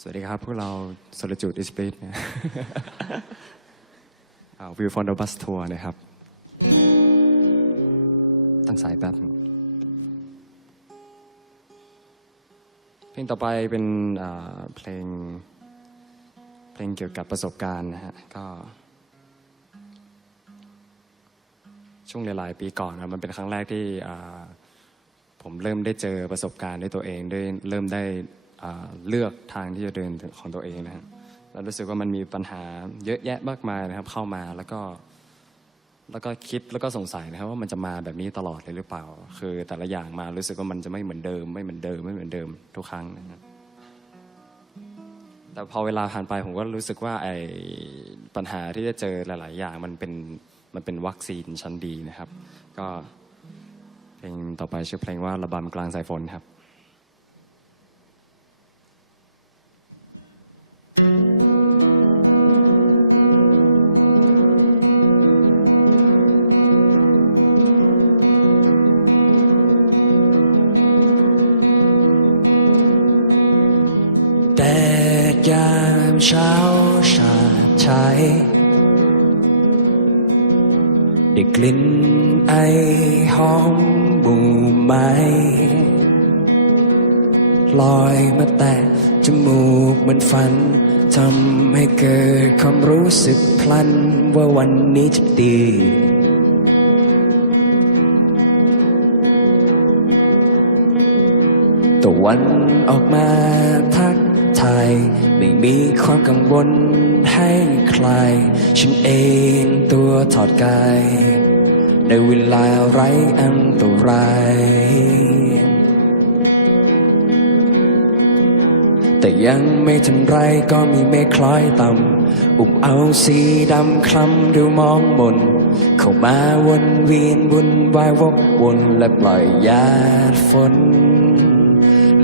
สวัสดีครับ พวกเราสลจูดอิสเปซนะวิวฟอนเดอร์บัสทัวร์นะครับ ตั้งสายแป๊บเพลงต่อไปเป็นเพลง เพลงเกี่ยวกับประสบการณ์นะฮะ ก็ ช่วงหลายๆปีก่อนนะมันเป็นครั้งแรกที่ผมเริ่มได้เจอประสบการณ์ด้วยตัวเองได้เริ่มได้ เลือกทางที่จะเดินของตัวเองนะฮะแล้วรู้สึกว่ามันมีปัญหาเยอะแยะมากมายนะครับ เข้ามาแล้วก็แล้วก็คิดแล้วก็สงสัยนะครับว่ามันจะมาแบบนี้ตลอดเลยหรือเปล่า คือแต่ละอย่างมารู้สึกว่ามันจะไม่เหมือนเดิม ไม่เหมือนเดิมไม่เหมือนเดิมทุกครั้งนะครับแต่พอเวลาผ่านไปผมก็รู้สึกว่าไอ้ปัญหาที่จะเจอหลาย ๆ อย่างมันเป็นมันเป็นวัคซีนชั้นดีนะครับ ก็เพลงต่อไปชื่อเพลงว่าระบำกลางสายฝนครับ แดดยามเช้าชาดชายได้กลิ่นไอหอมบูไม้ลอยมาแตะจมูกเหมือนฝันทำให้เกิดความรู้สึกพลันว่าวันนี้จะดีตะวันออกมาทัก ทย ไม่มีความกังวลให้ใคร ฉันเองตัวถอดกาย ในเวลาไร้อันตรายแต่ยังไม่ทันไรก็มีเมฆคล้อยต่ำอุบเอาสีดำคล้ำดูมองมนเข้ามาวนเวียนวุ่นวายวกวนและปล่อยหยาดฝน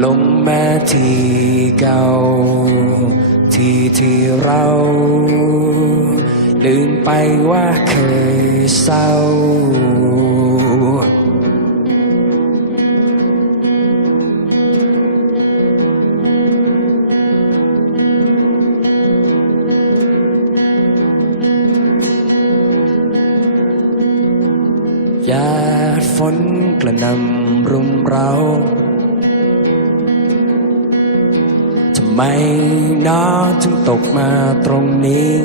ลงมาที่เก่า ที่ที่เรา ลืมไปว่าเคยเศร้าหยาดฝนกระนำรุมเรา ไมน้อจึงตกมาตรงนี้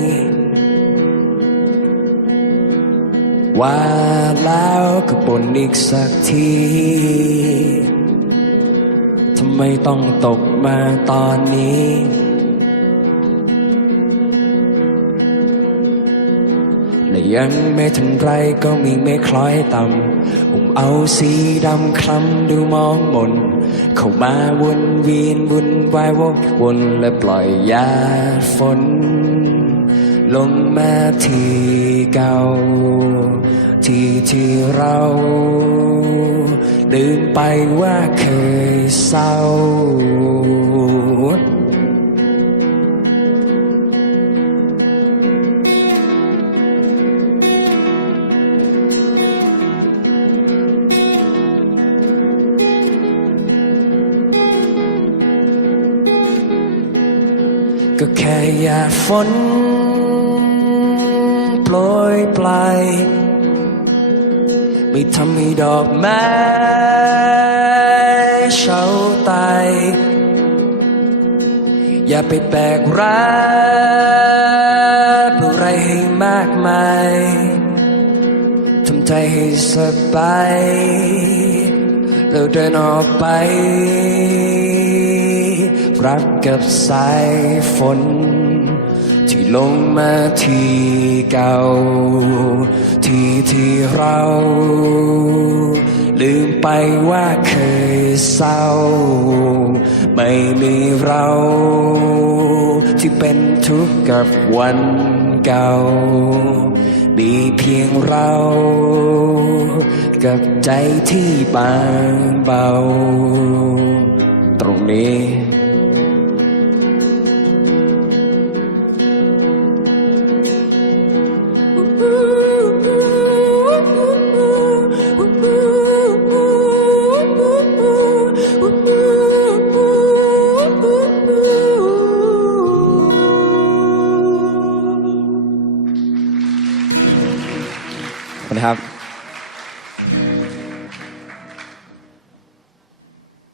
ว่าแล้วก็บนอีกสักทีทำไมต้องตกมาตอนนี้ และยังไม่ทันไรก็มีเมฆคล้อยต่ำผมเอาสีดำคล้ำดูมองมน เข้ามาวนเวียนวุ่นวายวกวนและปล่อยยาฝน ลงมาที่เก่า ที่ที่เราลืมไปว่าเคยเศร้า ก็แค่หยาดฝนโปรยปลายไม่ทำให้ดอกไม้เฉาตาย อย่าไปแบกรักอะไรให้มากมายทำใจให้สบายแล้วเดินออกไป รับกับสายฝน ที่ลงมาที่เก่า ที่ที่เรา ลืมไปว่าเคยเศร้า ไม่มีเรา ที่เป็นทุกข์กับวันเก่า มีเพียงเรา กับใจที่บางเบาตรงนี้ สวัสดีครับ